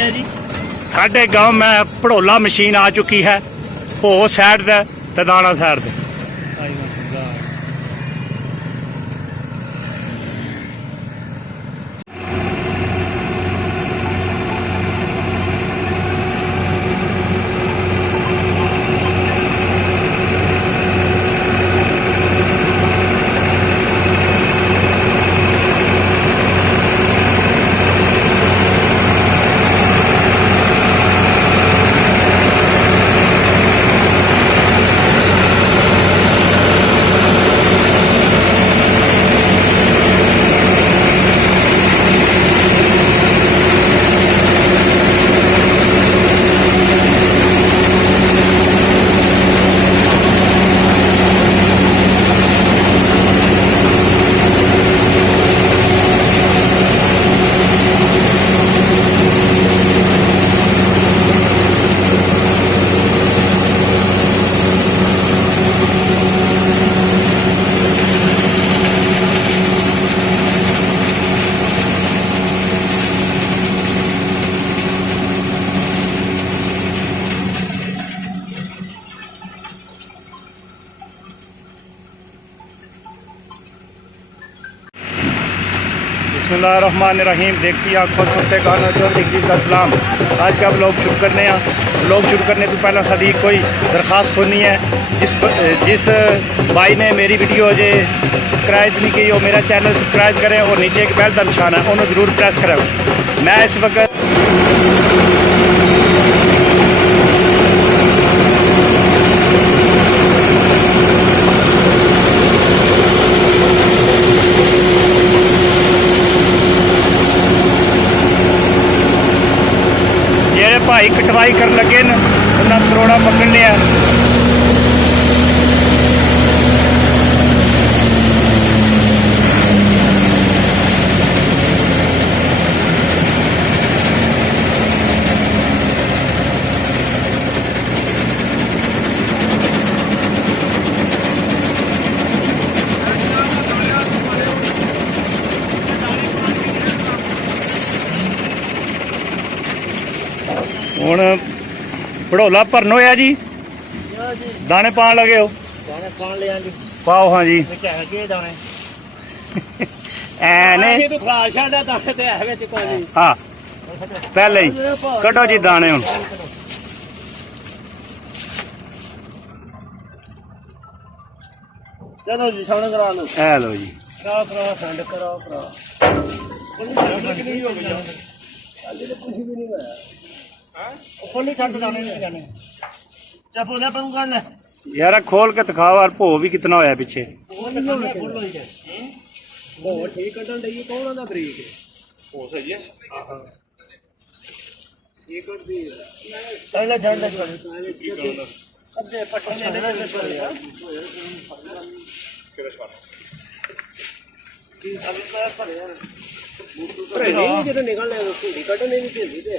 हैं जी? साढ़े गांव में भड़ोला मशीन आ चुकी है, भो साइड ते दाना साइड ते। बिस्मिल्लाहिर्रहमानिर्रहीम। देखती आँखों सुनते कानों जो दिखती का सलाम। आज का ब्लॉग शुरू करने ब्लॉग शुरू करने तो पहला साडी कोई दरखास्त होनी है। जिस भाई ने मेरी वीडियो अजे सब्सक्राइब नहीं की, वो मेरा चैनल सब्सक्राइब करें और नीचे एक बेल का निशान है उन्हें ज़रूर प्रेस करें। मैं इस वक्त भाई कटवाई कर लगे न, उन्हें करोड़ा पकड़ लिया। हुण भड़ोला भरन होया जी, दाने पान लगे हो? दाने पान ले जी। पाओ हाँ जी। दाने हाँ पहले ही कटो जी दाने हुण। चलो जी छावनी करा लो। ए लो जी, कराओ कराओ ठंड कराओ कराओ। कुछ भी नहीं हुआ खोली छड़ दाने नहीं जाने। चपो ले पर कर ले यार, खोल के दिखाओ यार, भो भी कितना होया पीछे। फुल हो गया वो ठीक कटन दई कौन दा ब्रेक हो सही है। हां ये कर दी पहले झड़ ले अब दे पटने ले अभी पर यार नहीं जो निकल ले उसको कटने नहीं देती थे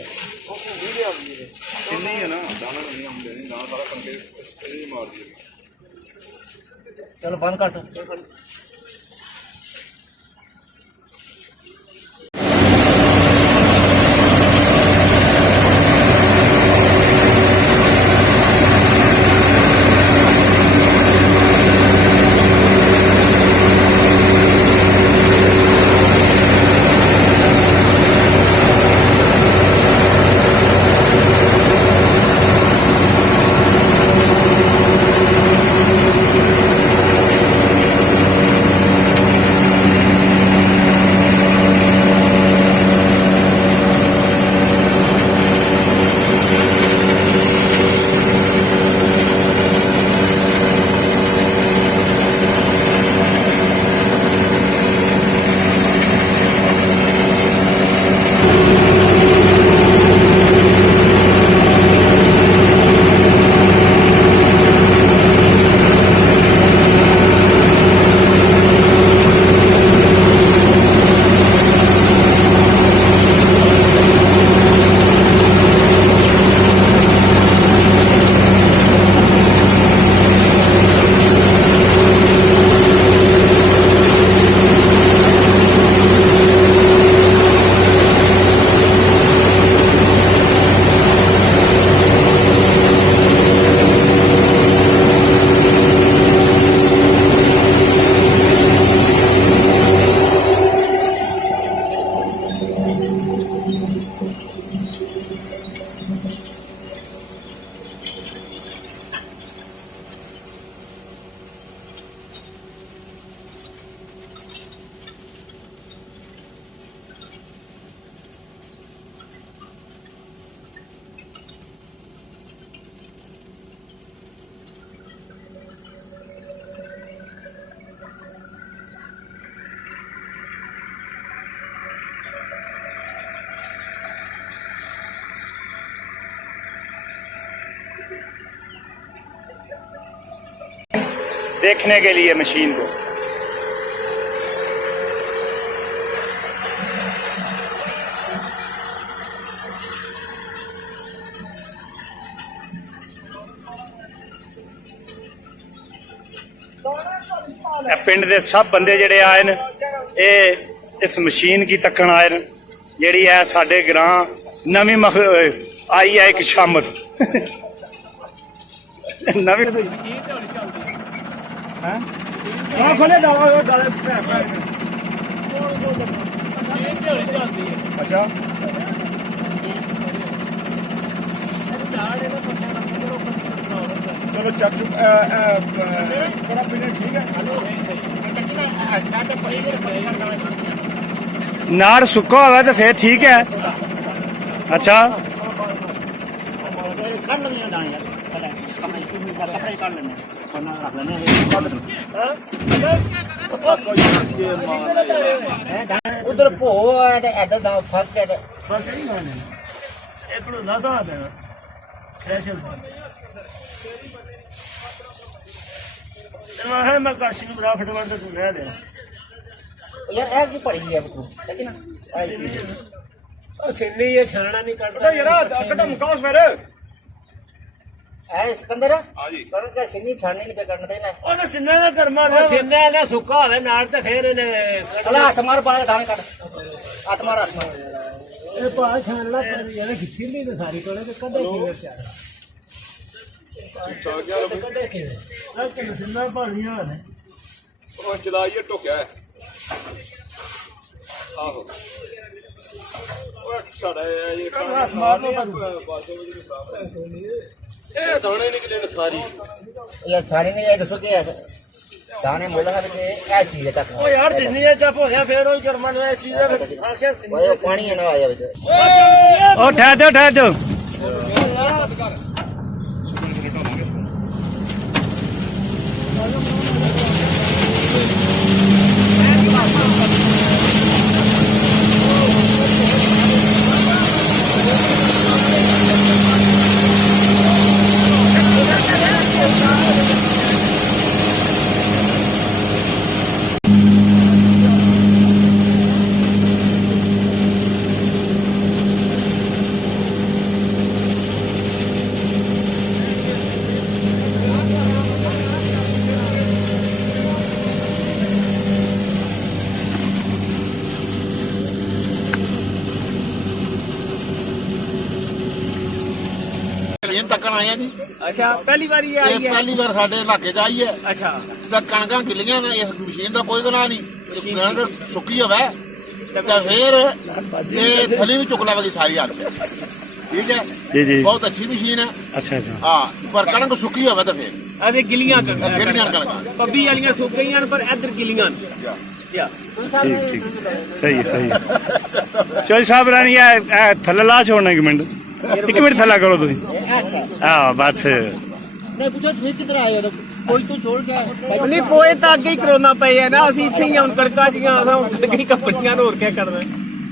वीडियो आप ये नहीं है ना दाना नहीं हम देने दाना सारा कंटे ये मार दिए। चलो बंद कर दो। देखने के लिए मशीन को। पिंड दे सब बंदे जेड़े आए न इस मशीन की तकन आए न जेड़ी है साडे ग्रां नवी आई है एक शामत नवी अच्छा चलो चक चुक बड़ा पीने ठीक है नाड़ सुक्का हुआ तो फिर ठीक है। अच्छा उधर भो फस मैं काशी में बड़ा फटवान तो तू ले दे यार ऐ की पड़ी है तू लेकिन सिन्नी ये छाना नहीं काटता यार कटा मुकास मेरे ऐ सिकंदर हां जी पर का सिन्नी छानने नहीं पे करना देना ओ तो सिन्ने दा कर्मा दा सिन्ने ना सुक्का होवे नाड़ ते फिर इने अल्लाह हाथ मार पाए दाने काट हाथ मार ए पा छानला पर ये खिच्ची नहीं तो सारी कोले ते कदे की बेचारा कदे की ना सिन्ना पानिया ने ਉਹ ਚਲਾਈਏ ਟੋਕਿਆ ਆਹੋ ਉਹ ਸਾਡਾ ਇਹ ਕੰਮ ਮਾਰ ਲੋ ਬਾਜੋ ਇਹ ਦਾਣੇ ਨਿਕਲੇ ਨੇ ਸਾਰੀ ये छाने नहीं है दसो के दाने मोला के क्या चीज है तक ਉਹ ਯਾਰ ਜਿੰਨੀ ਇਹ ਚੱਪ ਹੋਇਆ ਫੇਰ ਉਹ ਜਰਮਨ ਇਹ ਚੀਜ਼ ਹੈ ਫਿਰ ਆਖਿਆ वो पानी है ना आया बेटा ओ ठहर दो ਮਸ਼ੀਨ ਤੱਕਣ ਆਏ ਆ ਜੀ। अच्छा पहली बार ये ਇਹ ਪਹਿਲੀ ਵਾਰ ਸਾਡੇ ਇਲਾਕੇ 'ਚ ਆਈ ਹੈ अच्छा ਤਾਂ ਕਣਕਾਂ ਗਿੱਲੀਆਂ ਨੇ ਇਸ ਮਸ਼ੀਨ ਦਾ ਕੋਈ ਗੁਨਾਹ ਨਹੀਂ ਕਣਕ ਸੁੱਕੀ ਹੋਵੇ ਤਾਂ ਫਿਰ ਇਹ ਥਲੀ ਵੀ ਚੁੱਕ ਲਵੇਗੀ ਸਾਰੀ ਹਾਲ ਠੀਕ ਹੈ जी जी ਬਹੁਤ ਅੱਛੀ ਮਸ਼ੀਨ ਹੈ अच्छा अच्छा ਹਾਂ ਪਰ ਕਣਕ ਸੁੱਕੀ ਹੋਵੇ ਤਾਂ ਫਿਰ अरे गिलियां ਗਿੱਲੀਆਂ ਕਣਕਾਂ पब्बी वालियां सूख गईयां पर इधर गिलियां क्या ठीक सही है सही है चल साहब रानी थल्ले ला छोड़ना एक मिनट थल्ला करो तुम हाँ बस नहीं पूछो तुम किधर आए हो कोई तू छोड़ के नहीं पोए तो अगे ही करोना पे है ना ਅਸੀਂ ਇੱਥੇ ਹੀ ਹੁਣ ਕੜਕਾ ਜੀਆਂ ਕਈ ਕੰਪਨੀਆਂ ਨੂੰ ਹੋਰ ਕੀ ਕਰਨਾ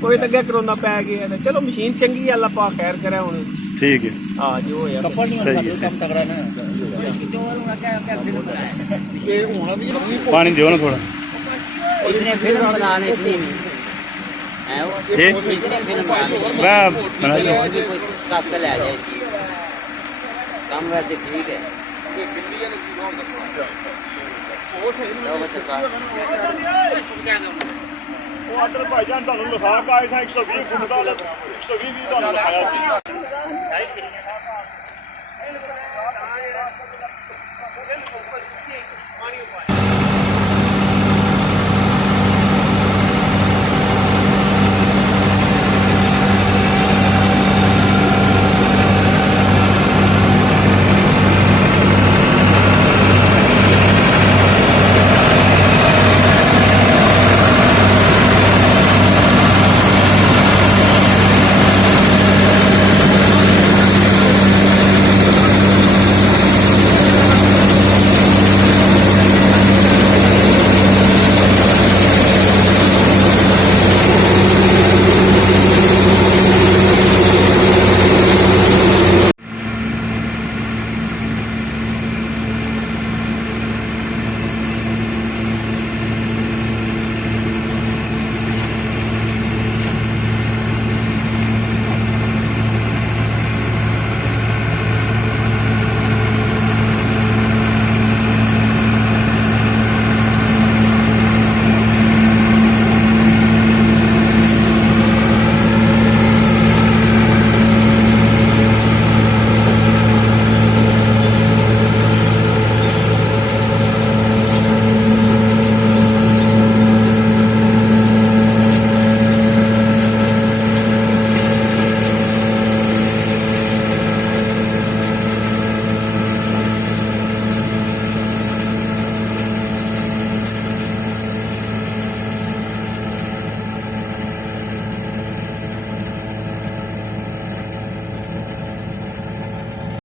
ਕੋਈ ਤਾਂ ਅੱਗੇ ਕਰੋਨਾ ਪੈ ਗਿਆ ਚਲੋ ਮਸ਼ੀਨ ਚੰਗੀ ਆ ਅੱਲਾ ਪਾ ਖੈਰ ਕਰੇ ਹੁਣ ठीक है ਹਾਂ ਜੋ ਹੋਇਆ सही है काम तगड़ा ना ਇਹ ਹੋਣਾ ਦੀ पानी दो ना थोड़ा इसने फिल्म बनाने इसलिए है वो ठीक इसने फिल्म बनाने मैं बना ये दूं। भी कोई काकल आ जाए काम वैसे ठीक है तो बस सरकार ਉਹ ਆਰਡਰ ਭਾਈਜਾਨ ਤੁਹਾਨੂੰ ਲਿਖਾ ਕੇ ਆਏ ਸਾਂ 120 ਫੁੱਟ ਦਾ 120 ਤੁਹਾਨੂੰ ਲਿਖਾਇਆ ਸੀ